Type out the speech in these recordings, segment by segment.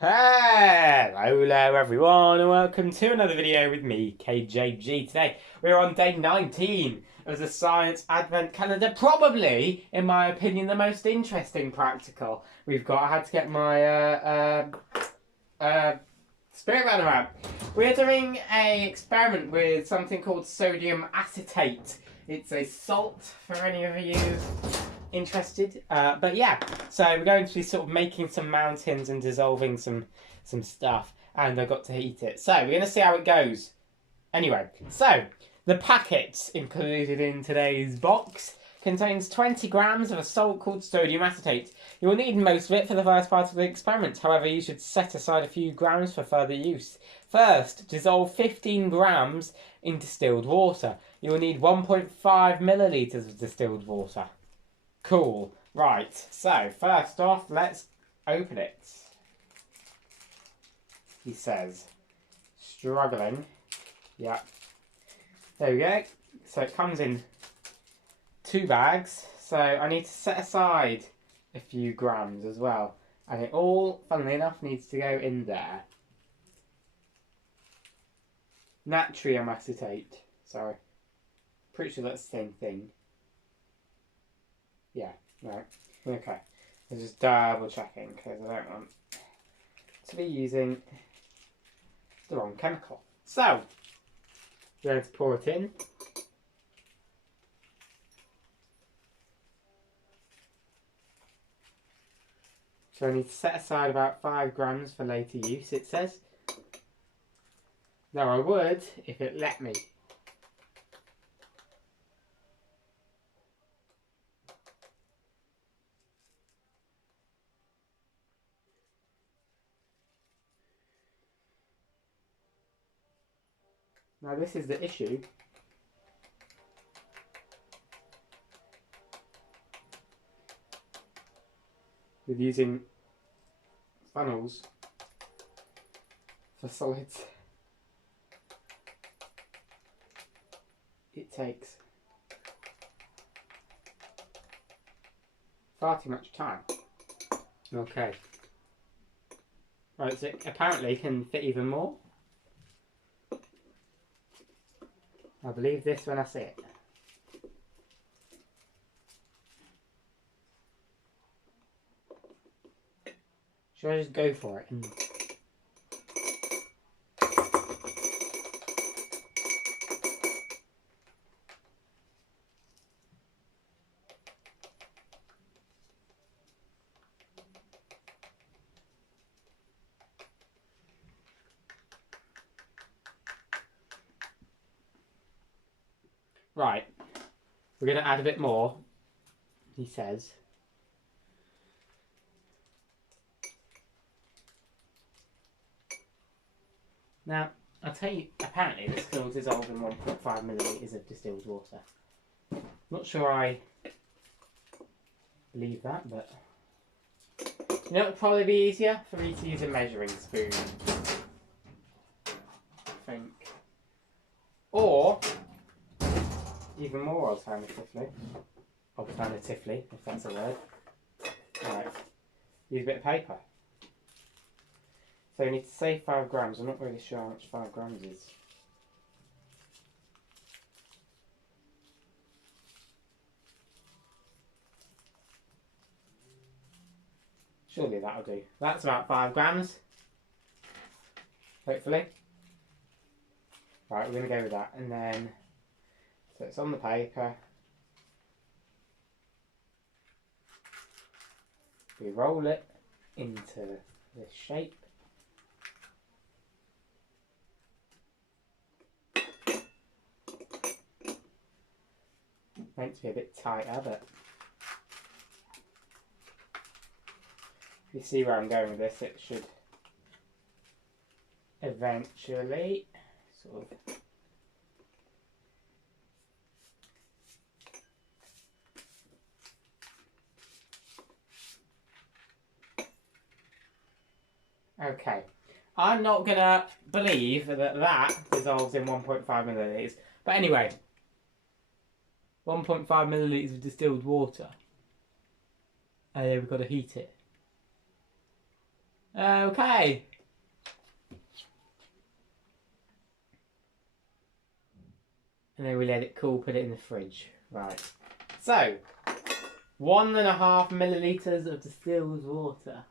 Hello there everyone and welcome to another video with me, KJG. Today we're on day 19 of the Science Advent Calendar. Probably, in my opinion, the most interesting practical we've got. I had to get my spirit runner out. We're doing a experiment with something called sodium acetate. It's a salt for any of you interested. But yeah, so we're going to be sort of making some mountains and dissolving some stuff, and I got to heat it. So we're going to see how it goes. Anyway, so the packet included in today's box contains 20 grams of a salt called sodium acetate. You will need most of it for the first part of the experiment. However, you should set aside a few grams for further use. First, dissolve 15 grams in distilled water. You will need 1.5 millilitres of distilled water. Cool. Right, so first off, let's open it. He says, struggling. Yeah. There we go. So it comes in 2 bags. So I need to set aside a few grams as well. And it all, funnily enough, needs to go in there. Natrium acetate. Sorry. Pretty sure that's the same thing. Yeah, right. Okay. I'm just double checking because I don't want to be using the wrong chemical. So, we're going to pour it in. So I need to set aside about 5 grams for later use, it says. Now I would if it let me. Now this is the issue. With using funnels for solids. It takes far too much time. Okay. Right, so it apparently can fit even more. I'll believe this when I see it. Should I just go for it? Right, we're going to add a bit more, he says. Now, I'll tell you, apparently this can all dissolve in 1.5 millilitres of distilled water. Not sure I believe that, but you know it would probably be easier for me to use a measuring spoon, I think. Or, even more alternatively, if that's a word. Right, use a bit of paper. So you need to say 5 grams. I'm not really sure how much 5 grams is. Surely that'll do. That's about 5 grams. Hopefully. Right, we're going to go with that. And then, so it's on the paper. We roll it into this shape. Meant to be a bit tighter, but if you see where I'm going with this, it should eventually sort of okay. I'm not gonna believe that dissolves in 1.5 millilitres, but anyway. 1.5 millilitres of distilled water. And then we've got to heat it. Okay. And then we let it cool, put it in the fridge. Right. So, 1.5 millilitres of distilled water.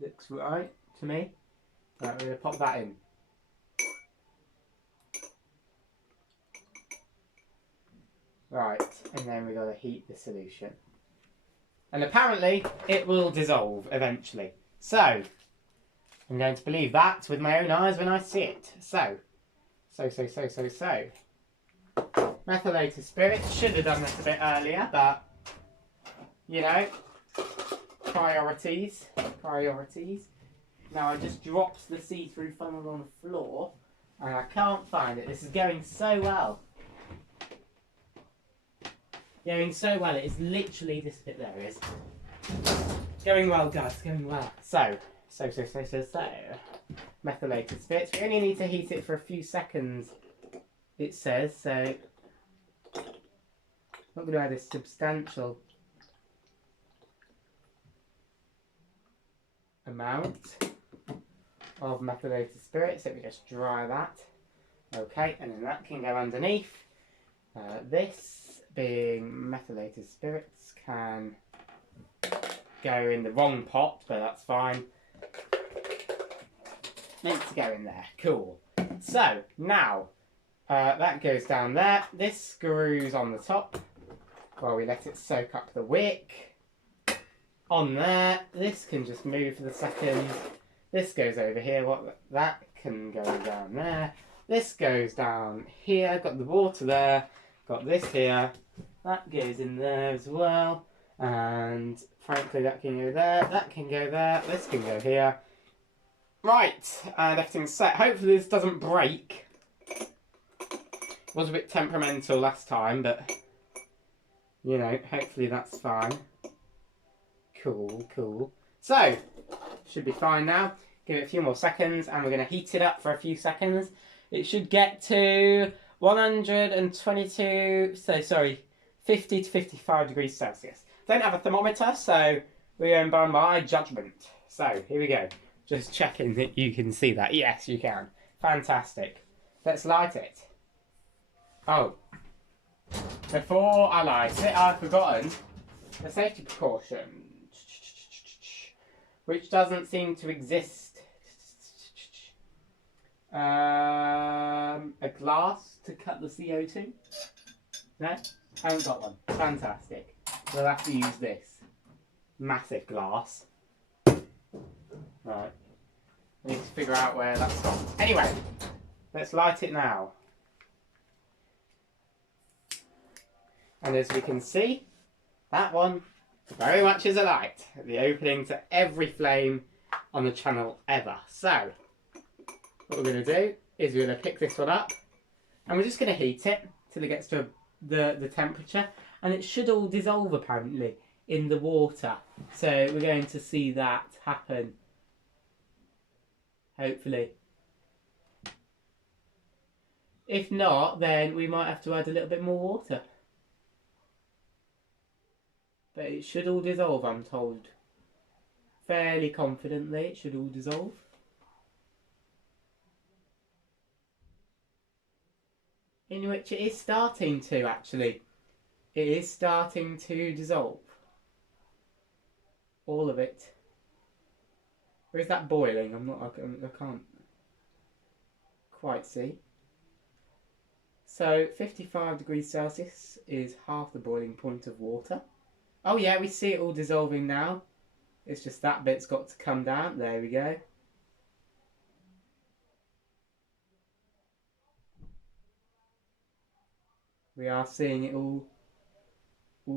Looks right to me. Right, we're going to pop that in. Right, and then we've got to heat the solution. And apparently, it will dissolve eventually. So, I'm going to believe that with my own eyes when I see it. So. Methylated spirit. Should have done this a bit earlier, but, you know, priorities. Now, I just dropped the see-through funnel on the floor, and I can't find it. This is going so well. Going so well. It is literally this bit there. It is. Going well, guys. Going well. So. Methylated spirits. We only need to heat it for a few seconds, it says. So, I'm not going to add a substantial amount of methylated spirits. Let me just dry that. Okay, and then that can go underneath. This, being methylated spirits, can go in the wrong pot, but that's fine. Meant to go in there. Cool. So, now, that goes down there. This screws on the top while we let it soak up the wick. On there. This can just move for the second. This goes over here. That can go down there. This goes down here. Got the water there. Got this here. That goes in there as well. And, frankly, that can go there. That can go there. This can go here. Right, and everything's set. Hopefully this doesn't break. Was a bit temperamental last time, but, you know, hopefully that's fine. Cool. So, should be fine now. Give it a few more seconds, and we're going to heat it up for a few seconds. It should get to 50 to 55 degrees Celsius. Don't have a thermometer, so we're going by my judgment. So, here we go. Just checking that you can see that. Yes, you can. Fantastic. Let's light it. Oh. Before I light it, I've forgotten the safety precaution, which doesn't seem to exist. A glass to cut the CO2? No? Haven't got one. Fantastic. We'll have to use this massive glass. Right. I need to figure out where that's gone. Anyway, let's light it now. And as we can see, that one very much is a light. The opening to every flame on the channel ever. So, what we're going to do is we're going to pick this one up and we're just going to heat it till it gets to the temperature. And it should all dissolve apparently in the water. So we're going to see that happen. Hopefully. If not, then we might have to add a little bit more water. But it should all dissolve, I'm told. Fairly confidently it should all dissolve. In which it is starting to, actually. It is starting to dissolve. All of it. Or is that boiling? I can't quite see. So 55 degrees Celsius is half the boiling point of water. Oh yeah, we see it all dissolving now. It's just that bit's got to come down. There we go. We are seeing it all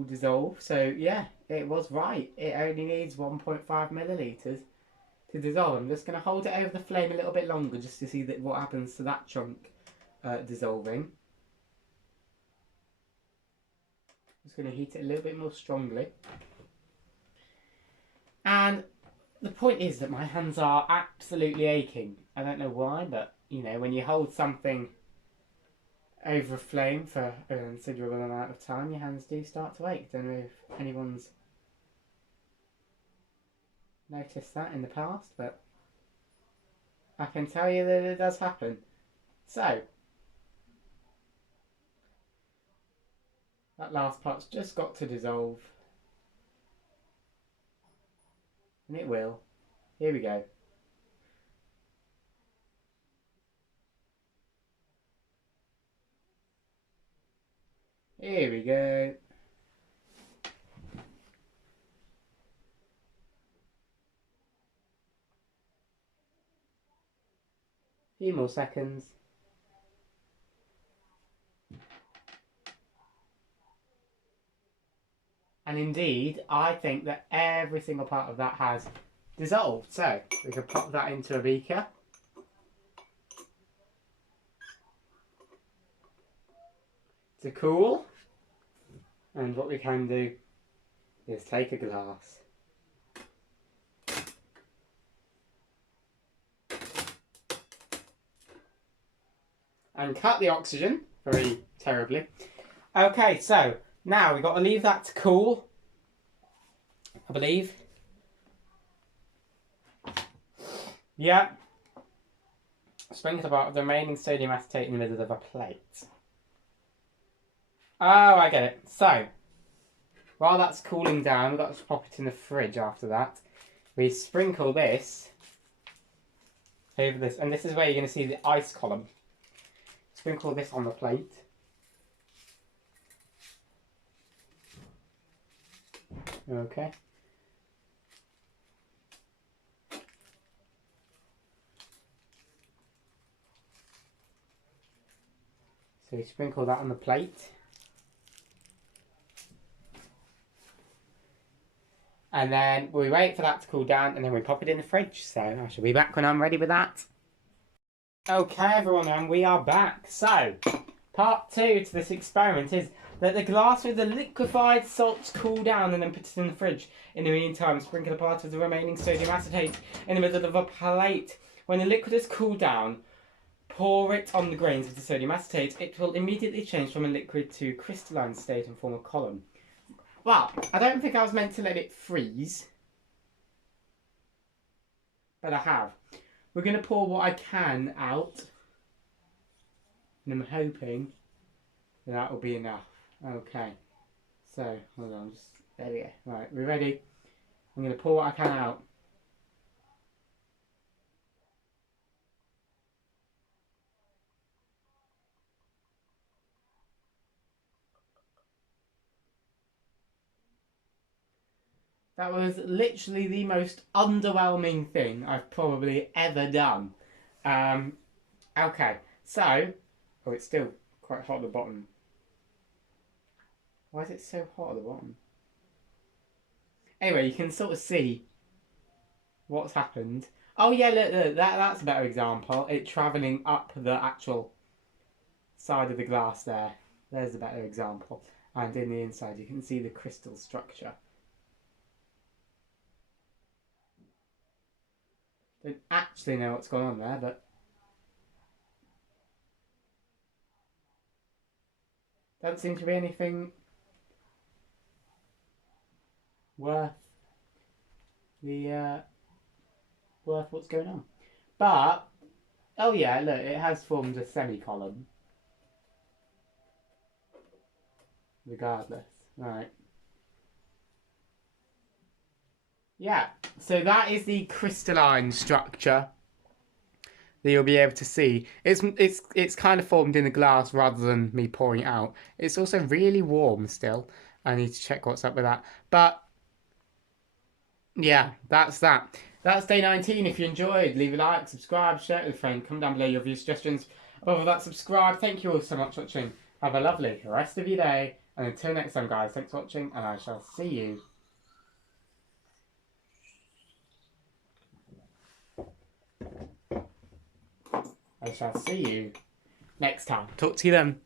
dissolve. So yeah, it was right. It only needs 1.5 millilitres to dissolve. I'm just going to hold it over the flame a little bit longer just to see what happens to that chunk dissolving. Just going to heat it a little bit more strongly. And the point is that my hands are absolutely aching. I don't know why, but you know, when you hold something over a flame for a considerable amount of time, your hands do start to ache. Don't know if anyone's noticed that in the past, but I can tell you that it does happen. So, that last part's just got to dissolve. And it will. Here we go. Here we go. Few more seconds. And indeed, I think that every single part of that has dissolved. So, we can pop that into a beaker. To cool. And what we can do is take a glass. And cut the oxygen very terribly. Okay, so now we've got to leave that to cool, I believe. Yeah. Sprinkle about the remaining sodium acetate in the middle of a plate. Oh, I get it. So, while that's cooling down, we've got to pop it in the fridge after that. We sprinkle this over this, and this is where you're going to see the ice column. Sprinkle this on the plate. Okay. So we sprinkle that on the plate. And then we wait for that to cool down and then we pop it in the fridge. So I shall be back when I'm ready with that. Okay everyone, and we are back. So, part 2 to this experiment is let the glass with the liquefied salts cool down and then put it in the fridge. In the meantime, sprinkle a part of the remaining sodium acetate in the middle of a plate. When the liquid has cooled down, pour it on the grains of the sodium acetate. It will immediately change from a liquid to crystalline state and form a column. Well, I don't think I was meant to let it freeze, but I have. We're going to pour what I can out, and I'm hoping that will be enough. Okay, so hold on, there we go. Right, we're ready. I'm going to pour what I can out. That was literally the most underwhelming thing I've probably ever done. Okay, so... Oh, it's still quite hot at the bottom. Why is it so hot at the bottom? Anyway, you can sort of see what's happened. Oh yeah, look, that's a better example. It travelling up the actual side of the glass there. There's a better example. And in the inside you can see the crystal structure. Don't actually know what's going on there, but doesn't seem to be anything worth the worth what's going on. But oh yeah, look, it has formed a semicolon. Regardless, right? Yeah, so that is the crystalline structure that you'll be able to see. It's kind of formed in the glass rather than me pouring it out. It's also really warm still. I need to check what's up with that. But yeah, that's that. That's day 19. If you enjoyed, leave a like, subscribe, share it with a friend. Comment down below your views, suggestions. Above all that, subscribe. Thank you all so much for watching. Have a lovely rest of your day. And until next time, guys, thanks for watching, and I shall see you. I shall see you next time. Talk to you then.